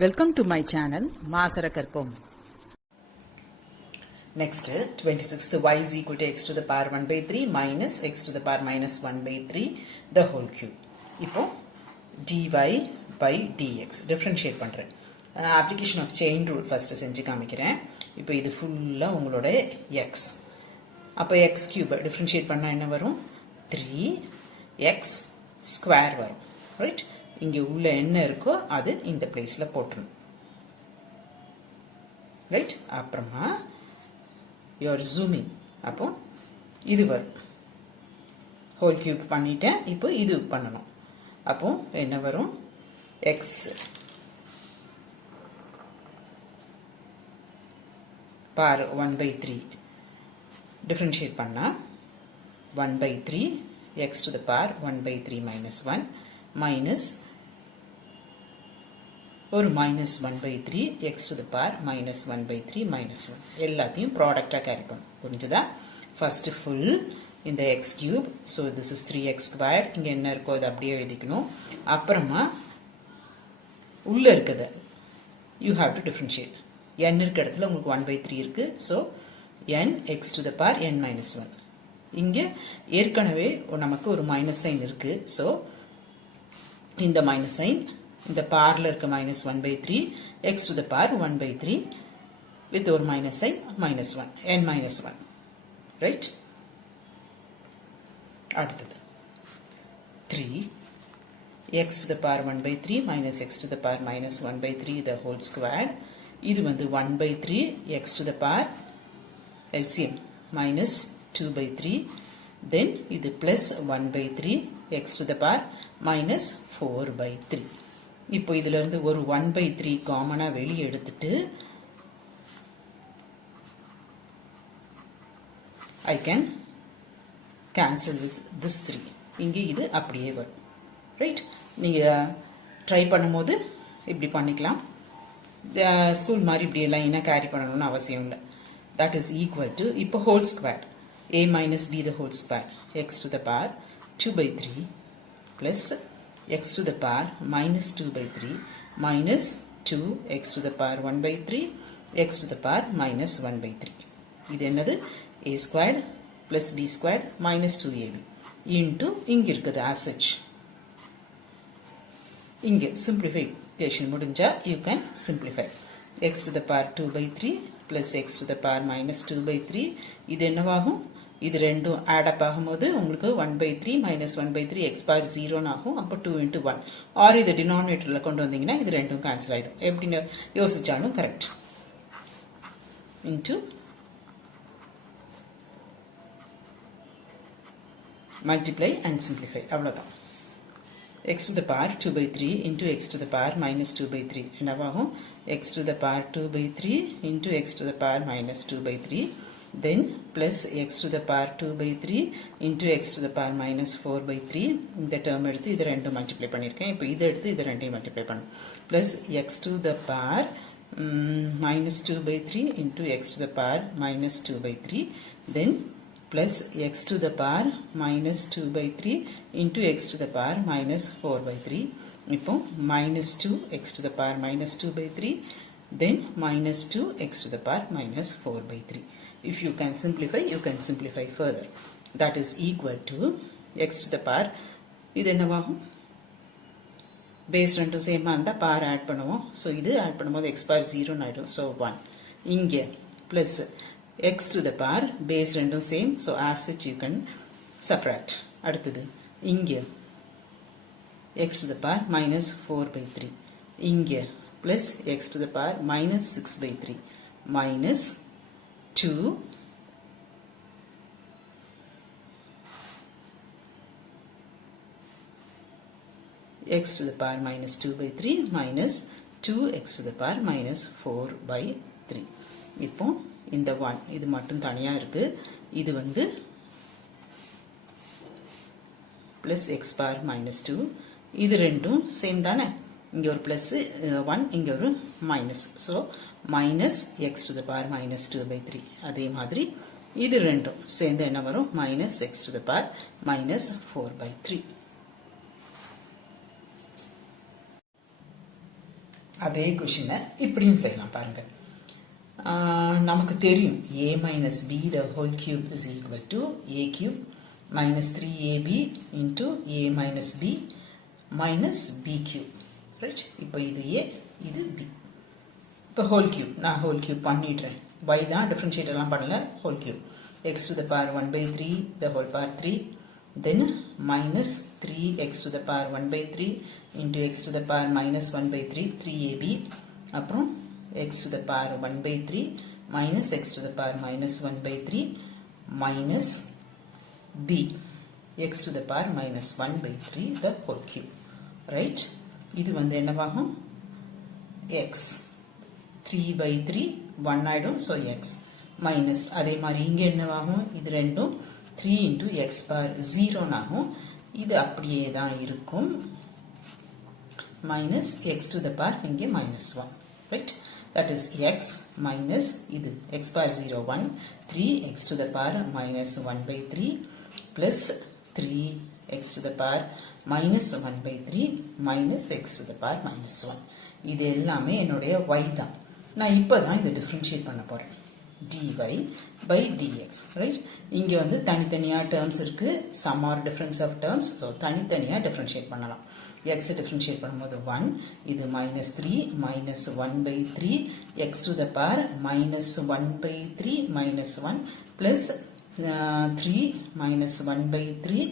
Welcome to my channel Masara Karpom. Next 26th y is equal to x to the power 1 by 3 minus x to the power minus 1 by 3 the whole cube. இப்போ dy by dx differentiate பண்றேன். Application of chain rule first செஞ்சு காமிக்கிறேன். இப்போ இது ஃபுல்லா உங்களோட x. அப்போ x cube differentiate பண்ணா என்ன வரும்? 3x square வரும். Right? இங்க உள்ள என்ன இருக்கோ அது இந்த பிளேஸ்ல போட்டுறணும். Right? அப்புறமா you are zooming. அப்போ இது வரும். whole cube பண்ணிட்டேன். இப்போ இது பண்ணணும். அப்போ என்ன வரும்? x power 1 by 3 differentiate பண்ணா 1 by 3 x to the power 1 by 3 minus 1 minus ஒரு minus 1 by 3 x to the power minus 1 by 3 minus 1 எல்லாத்தையும் ப்ராடக்டா கேரி பண்ணும். புரிஞ்சுதா? ஃபர்ஸ்ட் ஃபுல் இந்த x cube, so this is 3x squared. இங்க என்ன இருக்கோ அது அப்படியே எழுதிக்கணும். அப்புறமா உள்ள இருக்குது you have to differentiate. n இருக்க இடத்துல உங்களுக்கு 1 by 3 இருக்கு. so n x to the power n minus 1. இங்க ஏற்கனவே நமக்கு ஒரு மைனஸ் சைன் இருக்கு. so இந்த மைனஸ் சைன் இந்த பார்ல இருக்க minus 1 by 3 x to the power 1 by 3 with ஒரு minus sign minus 1 n minus 1. right? அடுத்தது 3 x to the power 1 by 3 minus x to the power minus 1 by 3 the whole squared. இது வந்து 1 by 3 x to the power LCM minus 2 by 3. then இது plus 1 by 3 x to the power minus 4 by 3. இப்போ இதுல இருந்து ஒரு 1 by 3 காமனா வெளியே எடுத்துட்டு I can cancel with this 3. இங்கே இது அப்படியே வரும். ரைட்? நீங்க ட்ரை பண்ணும்போது இப்படி பண்ணிக்கலாம். ஸ்கூல் மாதிரி இப்படி லைனா கேரி பண்ணணும்னு அவசியம் இல்லை. that is equal to இப்போ whole square a minus b the whole square x to the power 2 by 3 plus x to the power minus 2 by 3 minus 2 x to the power 1 by 3 x to the power minus 1 by 3. இது என்னது? a squared plus b squared minus 2ab into இங்க இருக்குது as such. இங்க simplification முடிஞ்சா you can simplify. x to the power 2 by 3 plus x to the power minus 2 by 3 இது என்னவாகும்? இது ரெண்டும் add up ஆகும்போது உங்களுக்கு 1 by 3 minus 1 by 3 x power 0 ஆகும். அப்போ 2 into 1 or இது denominatorல கொண்டு வந்தீங்கன்னா இது ரெண்டும் cancel ஆயிடும். எப்படின்னு யோசிச்சாலும் correct. into multiply and simplify. அவ்வளவுதான். x to the power 2 by 3 into x to the power minus 2 by 3 என்னவாகும்? x to the power 2 by 3 into x to the power minus 2 by 3 then plus x to the power 2 by 3 into x to the power minus 4 by 3. இந்த term எடுத்து இது ரெண்டும் multiply பண்ணியிருக்கேன். இப்போ இதை எடுத்து இது ரெண்டையும் மல்டிப்ளை பண்ணும். plus x to the power minus 2 by 3 into x to the power minus 2 by 3 then plus x to the power minus 2 by 3 into x to the power minus 4 by 3. இப்போ minus 2 x to the power minus 2 by 3 then minus 2 x to the power minus 4 by 3. If you can simplify further. That is equal to x to the power இது என்னவாகும்? Base ரெண்டும் சேமா இருந்தா power add பண்ணுவோம். so இது add பண்ணும்போது x power 0 ஆயிடும். so 1. இங்க plus x to the power base ரெண்டும் same, so as such you can subtract. அடுத்தது இங்க x to the power minus 4 by 3 இங்க plus x to the power minus 6 by 3 minus 2 x to the power minus 2 by 3 minus 2x to the power minus 4 by 3. இப்போ இந்த 1 இது மட்டும் தனியா இருக்கு. இது வந்து plus x power minus 2 இது ரெண்டும் சேம் தானே? இங்க ஒரு plus 1 இங்க ஒரு minus, so minus x to the power minus 2 by 3. அதே மாதிரி இது ரெண்டும் சேர்ந்து என்ன வரும்? minus x to the power minus 4 by 3. அதே கொஷினை இப்படியும் செய்யலாம் பாருங்கள். நமக்கு தெரியும் a minus b the whole cube is equal to a cube minus 3ab into a minus b minus b cube. Right, இப்போ இது a, இது b. இப்போ ஹோல் கியூப், நான் ஹோல் கியூப் பண்ணிடுறேன். y தான் டிஃப்ரென்ஷியேட் எல்லாம் பண்ணல, whole cube. x to the power 1 by 3 the whole power 3, then minus 3x to the power 1 by 3 into x to the power minus 1 by 3, 3ab, அப்புறம் x to the power 1 by 3 minus x to the power minus 1 by 3 minus b x to the power minus 1 by 3 the whole cube. Right, இது வந்து என்னவாகும், x 3 by 3 1 ஆயிடும், so x minus அதே மாதிரி இங்கே என்னவாகும், இது ரெண்டும் 3 into x power 0 ஆகும், இது அப்படியே தான் இருக்கும், minus x to the power இங்கே minus 1. Right, that is x minus இது x power 0 1 3 x to the power minus 1 by 3 plus 3 x to the power minus 1 by 3 minus x to the power minus 1. இது எல்லாமே என்னுடைய y தான். நான் இப்போ தான் இதை டிஃப்ரென்ஷியேட் பண்ண போகிறேன், dy by dx. ரைட், இங்கே வந்து தனித்தனியாக டேர்ம்ஸ் இருக்குது, sum or difference of terms, so தனித்தனியாக டிஃப்ரென்ஷியேட் பண்ணலாம். x டிஃப்ரென்ஷியேட் பண்ணும்போது 1, இது minus 3 minus 1 by 3 x to the power minus 1 by 3 minus 1 plus 3 minus 1 by 3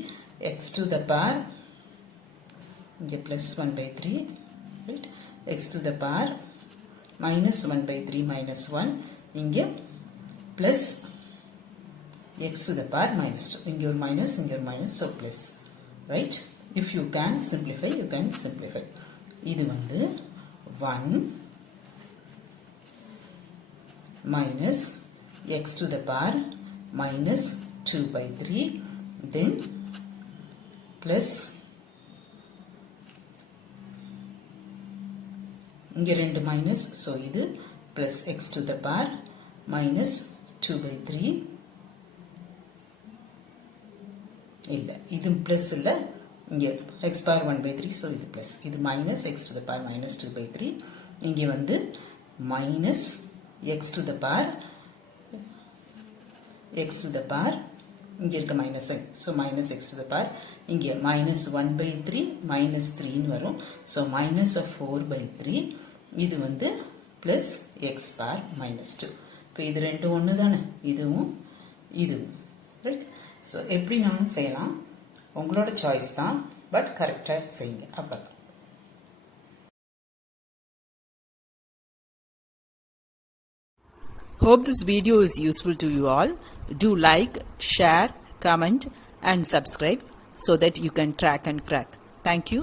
x to the power இங்கே plus 1 by 3, right, x to the power minus 1 by 3 minus 1 இங்கே plus x to the power minus 2, இங்கே ஒரு minus இங்கே ஒரு minus, so plus. Right, if you can simplify, you can simplify. இது வந்து 1 minus x to the power minus 2 by 3 then plus இங்கே ரெண்டு minus, so இது plus x to the power minus 2 by 3 இல்லை, இது plus இல்லை, இங்கே x power 1 by 3, so இது plus, இது minus x to the power minus 2 by 3, இங்கே வந்து minus x to the power இங்கே இருக்க minus, so minus x to the power இங்கே minus 1 by 3 minus 3 வரும், so minus of 4 by 3, இது வந்து plus x power minus 2. இப்போ இது ரெண்டு ஒன்று தானே, இதுவும் இதுவும். ரைட், ஸோ எப்படி நானும் செய்யலாம், உங்களோட சாய்ஸ் தான், பட் கரெக்டாக செய்யுங்க. அப்போ Hope this video is useful to you all. Do like, share, comment and subscribe so that you can track and crack. Thank you.